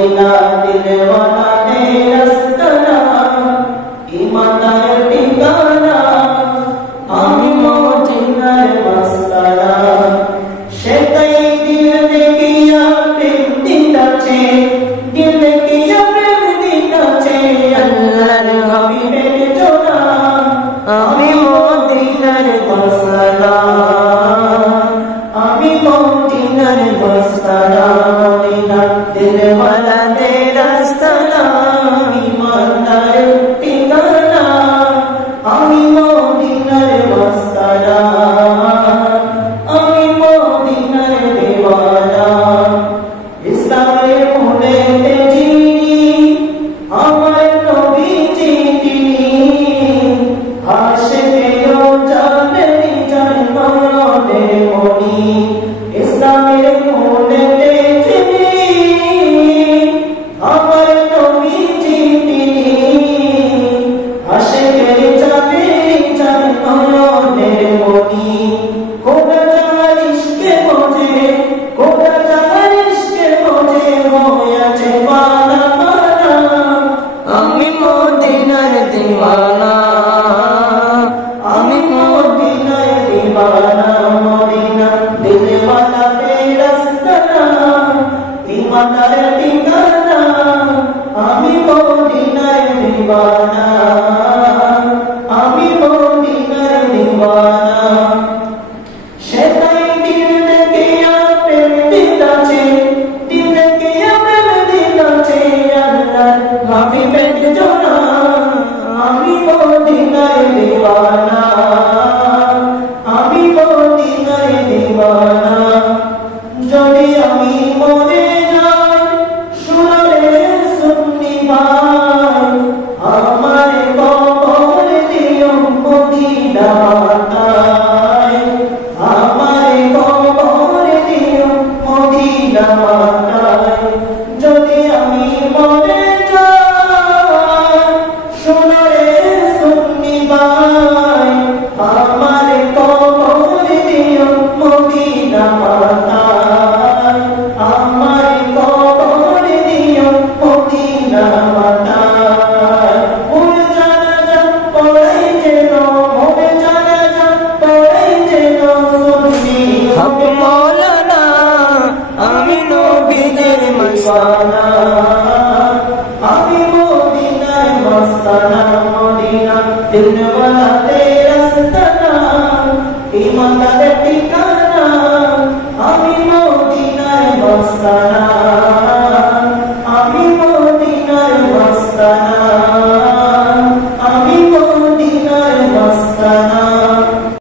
Medina দিলওয়ালাদের আস্তানা ইমানদার ঠিকানা আমি মদিনার মাস্তানা সেটাই দিল দেখিয়া প্রেম দিতাছে দিল দেখিয়া প্রেম দিতাছে আল্লাহর হাবিবের জোড়া আমি মদিনার মাস্তানা আমি মদিনার মাস্তানা মদিনা দিলওয়ালাদের আস্তানা ইমানদার ঠিকানা আমি মদিনার মাস্তানা আমি মদিনার দিওয়ানা ইসলামের মূলেতে যিনি আমার নবীজি তিনি আশিকেও জানেনি জান্নাতের মনি ইসলামের মূলেতে যিনি আমার নবীজি তিনি আশিকের জানেনি জান্নাতের মনি কোরা যার ইশকে বোঝে কোরা যার ইশকে বোঝে হয়েছে পানা পানা আমি মদিনার দিওয়ানা আমি মদিনার দিওয়ানা মদিনা দিলওয়ালাদের আস্তানা ইমানদার ঠিকানা আমি মদিনার দিওয়ানা আমি মদিনার দিওয়ানা সেটাই দিল দেখিয়া প্রেম দিতাছে দিল দেখিয়া প্রেম দিতাছে আল্লাহর হাবিবের জোড়া আমি মদিনার দিওয়ানা আমি মদিনার দিওয়ানা যদি আমি মরে যাই শুনলে সুন্নি ভাই আমার কবর দিও মদিনা মাতায় আমার কবর দিও মদিনা মাতায় যদি আমি মরে যাই শুনলে সুন্নি ভাই আমার কবর দিও মদিনা মাতায় আমার কবর দিও মদিনা মাতায় ওর জানাজা পড়াই যেন ওর জানাজা পড়াই যেন সুন্নি হক মাওলানা আমি নবীদের মাস্তানা আমি মদিনার মাস্তানা মদিনা দিলওয়ালাদের আস্তানা ইমানদার ঠিকানা আমি মদিনার মাস্তানা